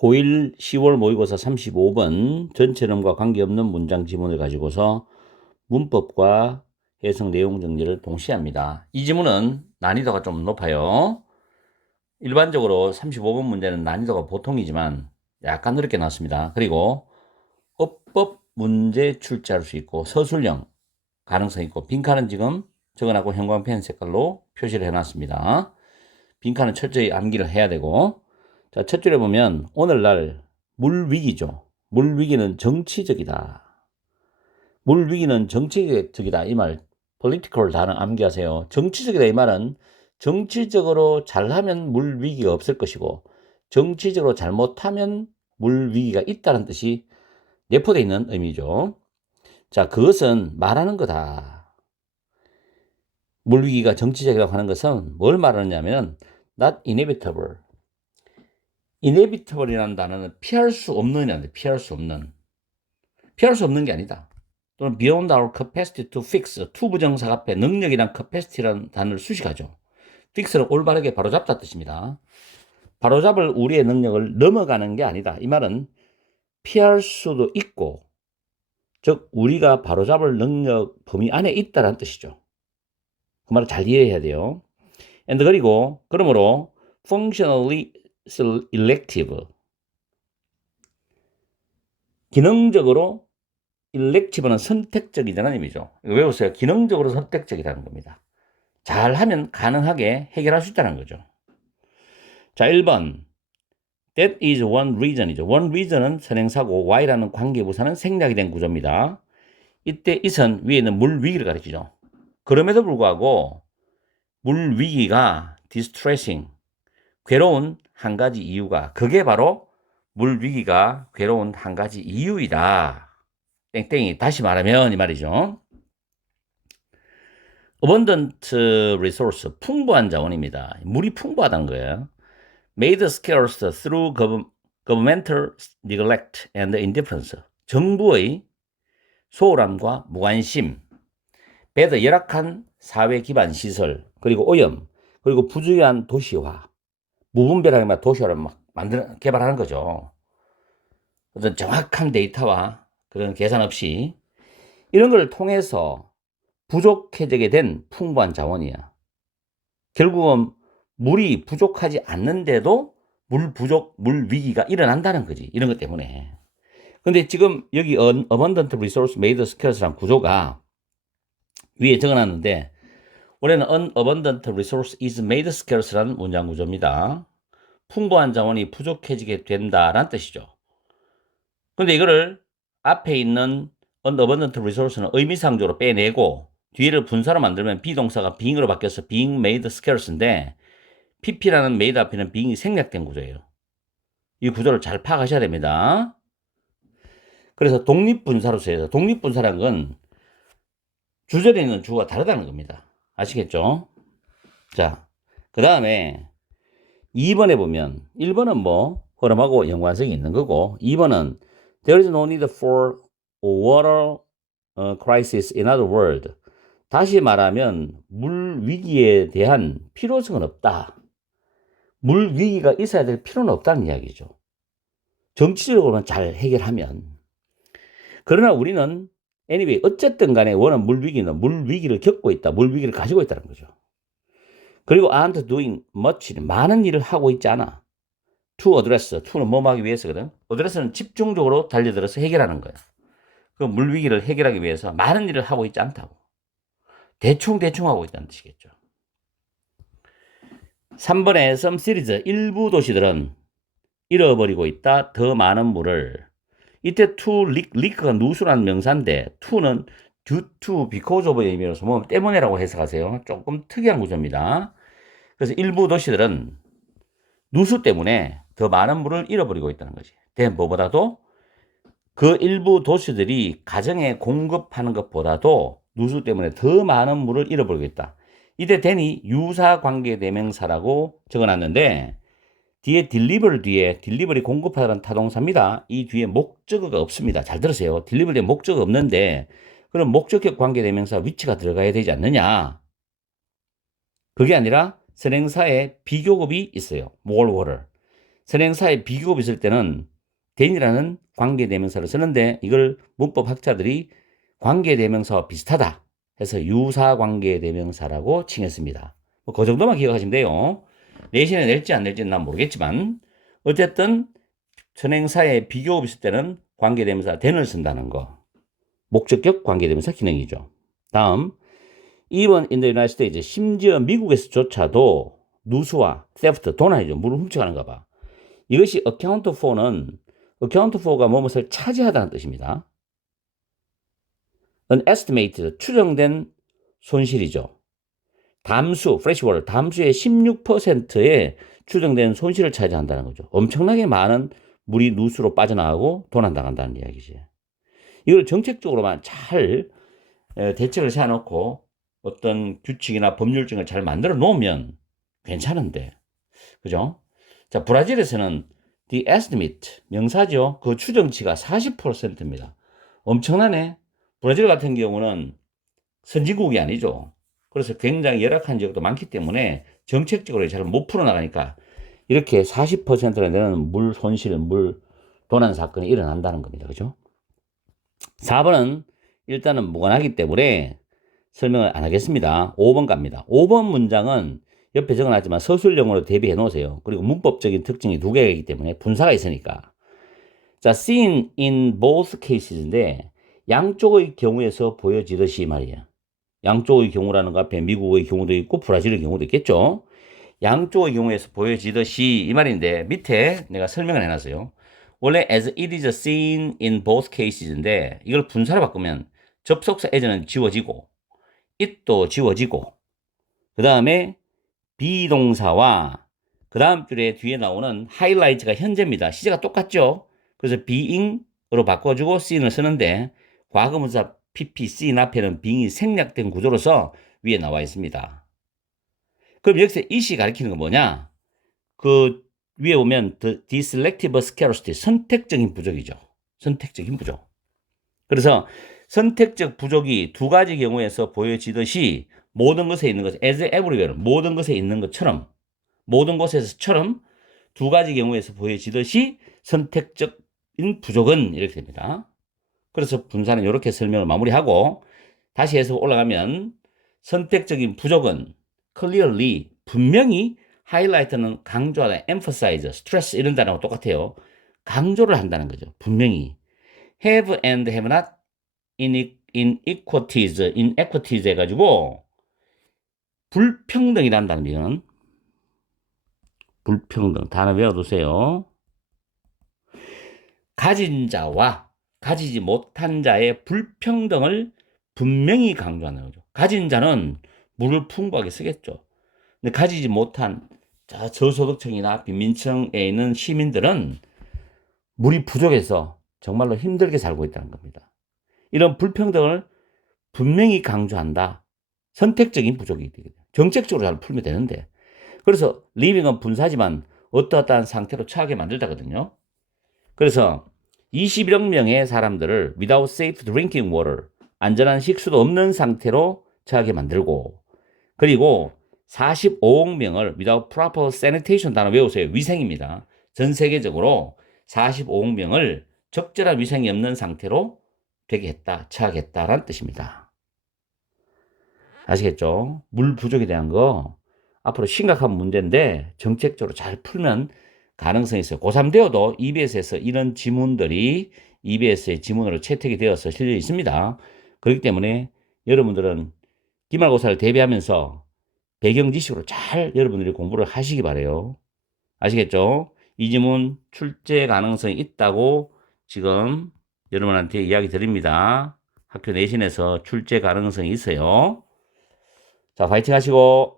고1 10월 모의고사 35번 전체론과 관계없는 문장 지문을 가지고서 문법과 해석 내용 정리를 동시에 합니다. 이 지문은 난이도가 좀 높아요. 일반적으로 35번 문제는 난이도가 보통이지만 약간 어렵게 나왔습니다. 그리고 어법 문제 출제할 수 있고 서술형 가능성 있고 빈칸은 지금 적어놨고 형광펜 색깔로 표시를 해놨습니다. 빈칸은 철저히 암기를 해야 되고, 자, 첫 줄에 보면 오늘날 물위기죠. 물위기는 정치적이다. 물위기는 정치적이다. 이 말 political 단어 암기하세요. 정치적이다 이 말은 정치적으로 잘하면 물위기가 없을 것이고 정치적으로 잘못하면 물위기가 있다는 뜻이 내포되어 있는 의미죠. 자, 그것은 말하는 거다. 물위기가 정치적이라고 하는 것은 뭘 말하느냐면 not inevitable. inevitable이라는 단어는 피할 수 없는이란데 피할 수 없는. 피할 수 없는 게 아니다. 또는 beyond our capacity to fix. to 부정사 앞에 능력이란 capacity라는 단어를 수식하죠. fix는 올바르게 바로잡다 뜻입니다. 바로잡을 우리의 능력을 넘어가는 게 아니다. 이 말은 피할 수도 있고, 즉 우리가 바로잡을 능력 범위 안에 있다는 뜻이죠. 그 말을 잘 이해해야 돼요. and 그리고 그러므로 functionally elective. 기능적으로 elective는 선택적이라는 의미죠. 이거 외우세요. 기능적으로 선택적이라는 겁니다. 잘하면 가능하게 해결할 수 있다는 거죠. 자, 1번. That is one reason이죠. one reason은 선행사고 y라는 관계부사는 생략이 된 구조입니다. 이때 it은 위에 있는 물 위기를 가리키죠. 그럼에도 불구하고 물 위기가 distressing, 괴로운 한 가지 이유가, 그게 바로 물 위기가 괴로운 한 가지 이유이다. 땡땡이. 다시 말하면 이 말이죠. abundant resource, 풍부한 자원입니다. 물이 풍부하다는 거예요. made scarce through governmental neglect and indifference. 정부의 소홀함과 무관심, bad, 열악한 사회 기반 시설, 그리고 오염, 그리고 부주의한 도시화, 무분별하게 도시화를 개발하는 거죠. 어떤 정확한 데이터와 그런 계산 없이 이런 걸 통해서 부족해지게 된 풍부한 자원이야. 결국은 물이 부족하지 않는데도 물 위기가 일어난다는 거지. 이런 것 때문에. 근데 지금 여기 abundant resource made scarce란 구조가 위에 적어놨는데, 원래는 unabundant resource is made scarce라는 문장 구조입니다. 풍부한 자원이 부족해지게 된다라는 뜻이죠. 근데 이거를 앞에 있는 unabundant resource는 의미상적으로 빼내고 뒤를 분사로 만들면 비동사가 being으로 바뀌어서 being made scarce인데, pp라는 made 앞에는 being이 생략된 구조예요. 이 구조를 잘 파악하셔야 됩니다. 그래서 독립분사로 쓰여서, 독립분사라는 건 주절에 있는 주어가 다르다는 겁니다. 아시겠죠? 자, 그 다음에 2번에 보면 1번은 뭐 흐름하고 연관성이 있는 거고, 2번은 there is no need for water crisis. In other words, 다시 말하면 물 위기에 대한 필요성은 없다. 물 위기가 있어야 될 필요는 없다는 이야기죠. 정치적으로만 잘 해결하면. 그러나 우리는 anyway 어쨌든 간에 원은 물 위기를 겪고 있다. 물 위기를 가지고 있다는 거죠. 그리고 aren't doing much, 많은 일을 하고 있지 않아. to address, to는 뭐 하기 위해서거든. address는 집중적으로 달려들어서 해결하는 거야. 그 물 위기를 해결하기 위해서 많은 일을 하고 있지 않다고. 대충 하고 있다는 뜻이겠죠. 3번에 some cities, 일부 도시들은 잃어버리고 있다. 더 많은 물을. 이때 to leak가 누수라는 명사인데 to는 due to, because of의 의미로서 뭐 때문에라고 해석하세요. 조금 특이한 구조입니다. 그래서 일부 도시들은 누수 때문에 더 많은 물을 잃어버리고 있다는 거지. 뭐보다도 그 일부 도시들이 가정에 공급하는 것보다도 누수 때문에 더 많은 물을 잃어버리고 있다. 이때 then이 유사관계 대명사라고 적어놨는데, 뒤에 deliver 뒤에 delivery 공급하다는 타동사입니다. 이 뒤에 목적어가 없습니다. 잘 들으세요. deliver 뒤에 목적어 없는데 그럼 목적격 관계 대명사 위치가 들어가야 되지 않느냐. 그게 아니라 선행사에 비교급이 있어요. more water. 선행사의 비교급이 있을 때는 then이라는 관계대명사를 쓰는데 이걸 문법 학자들이 관계대명사와 비슷하다 해서 유사관계대명사라고 칭했습니다. 그 정도만 기억하시면 돼요. 내신에 낼지 안 낼지는 난 모르겠지만 어쨌든 선행사의 비교급이 있을 때는 관계대명사 then을 쓴다는 거. 목적격 관계대명사 기능이죠. 다음 2번 in the United States, 심지어 미국에서조차도 누수와 theft, 도난이죠. 물을 훔쳐가는가 봐. 이것이 account for는 account for가 무엇을 차지하다는 뜻입니다. an estimate, 추정된 손실이죠. 담수, freshwater, 담수의 16%의 추정된 손실을 차지한다는 거죠. 엄청나게 많은 물이 누수로 빠져나가고 도난당한다는 이야기지. 이걸 정책적으로만 잘 대책을 세워놓고 어떤 규칙이나 법률적을 잘 만들어 놓으면 괜찮은데, 그죠? 자, 브라질에서는 the estimate, 명사죠. 그 추정치가 40%입니다. 엄청나네. 브라질 같은 경우는 선진국이 아니죠. 그래서 굉장히 열악한 지역도 많기 때문에 정책적으로 잘 못 풀어나가니까 이렇게 40%나 되는 물 손실, 물 도난 사건이 일어난다는 겁니다. 그죠? 4번은 일단은 무관하기 때문에 설명을 안 하겠습니다. 5번 갑니다. 5번 문장은 옆에 적어놨지만 서술형으로 대비해 놓으세요. 그리고 문법적인 특징이 두 개가 있기 때문에 분사가 있으니까. 자, seen in both cases인데 양쪽의 경우에서 보여지듯이 말이에요. 양쪽의 경우라는 거 앞에 미국의 경우도 있고 브라질의 경우도 있겠죠. 양쪽의 경우에서 보여지듯이 이 말인데 밑에 내가 설명을 해놨어요. 원래 as it is seen in both cases인데 이걸 분사로 바꾸면 접속사 as는 지워지고 it도 지워지고 그 다음에 비동사와 그 다음 줄에 뒤에 나오는 highlight가 현재입니다. 시제가 똑같죠. 그래서 being으로 바꿔주고 see인을 쓰는데 과거분사 pp, seen 앞에는 being이 생략된 구조로서 위에 나와 있습니다. 그럼 여기서 it이 가리키는 건 뭐냐? 그 위에 보면 the selective scarcity, 선택적인 부족이죠. 선택적인 부족. 그래서 선택적 부족이 두 가지 경우에서 보여지듯이 모든 것에 있는 것, as everywhere, 모든 것에 있는 것처럼, 모든 곳에서처럼 두 가지 경우에서 보여지듯이 선택적인 부족은 이렇게 됩니다. 그래서 분사는 이렇게 설명을 마무리하고 다시 해서 올라가면 선택적인 부족은 clearly, 분명히 highlight는 강조하다, emphasize, stress 이런 단어하고 똑같아요. 강조를 한다는 거죠. 분명히. have and have not inequities 해가지고 불평등이라는 단어면 불평등 단어 외워두세요. 가진 자와 가지지 못한 자의 불평등을 분명히 강조하는 거죠. 가진 자는 물을 풍부하게 쓰겠죠. 근데 가지지 못한 저소득층이나 빈민층에 있는 시민들은 물이 부족해서 정말로 힘들게 살고 있다는 겁니다. 이런 불평등을 분명히 강조한다. 선택적인 부족이 되거든요. 정책적으로 잘 풀면 되는데. 그래서 living은 분사지만 어떠한 상태로 처하게 만들다거든요. 그래서 21억 명의 사람들을 without safe drinking water, 안전한 식수도 없는 상태로 처하게 만들고, 그리고 45억 명을 without proper sanitation, 단어 외우세요. 위생입니다. 전 세계적으로 45억 명을 적절한 위생이 없는 상태로 되게 했다, 처하게 했다라는 뜻입니다. 아시겠죠? 물 부족에 대한 거 앞으로 심각한 문제인데 정책적으로 잘 풀면 가능성이 있어요. 고3 되어도 EBS에서 이런 지문들이 EBS의 지문으로 채택이 되어서 실려 있습니다. 그렇기 때문에 여러분들은 기말고사를 대비하면서 배경 지식으로 잘 여러분들이 공부를 하시기 바래요. 아시겠죠? 이 지문 출제 가능성이 있다고 지금 여러분한테 이야기 드립니다. 학교 내신에서 출제 가능성이 있어요. 자, 파이팅 하시고.